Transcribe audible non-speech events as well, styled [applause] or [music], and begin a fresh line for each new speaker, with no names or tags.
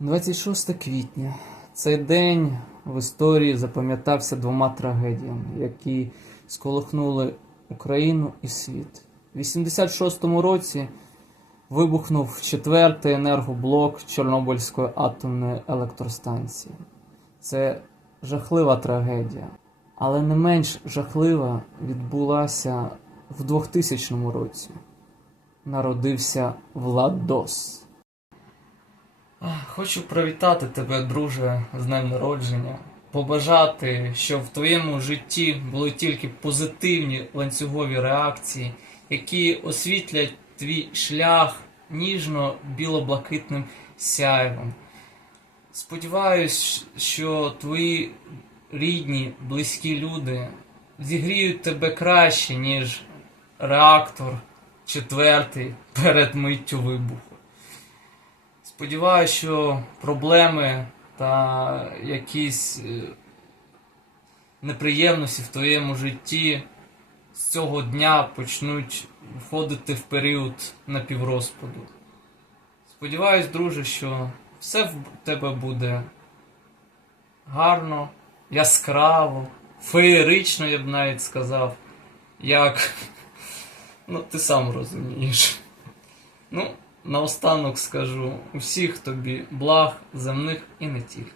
26 квітня. Цей день в історії запам'ятався двома трагедіями, які сколихнули Україну і світ. У 86-му році вибухнув четвертий енергоблок Чорнобильської атомної електростанції. Це жахлива трагедія, але не менш жахлива відбулася в 2000 році. Народився Владос. Хочу привітати тебе, друже, з днем народження. Побажати, щоб в твоєму житті були тільки позитивні ланцюгові реакції, які освітлять твій шлях ніжно-біло-блакитним сяйвом. Сподіваюсь, що твої рідні, близькі люди зігріють тебе краще, ніж реактор четвертий перед миттю вибуху. Сподіваюся, що проблеми та якісь е, неприємності в твоєму житті з цього дня почнуть входити в період напіврозпаду. Сподіваюсь, друже, що все в тебе буде гарно, яскраво, феєрично, я б навіть сказав, як. [laughs] Ну, ти сам розумієш. Ну, наостанок скажу усіх тобі благ земних і не тільки.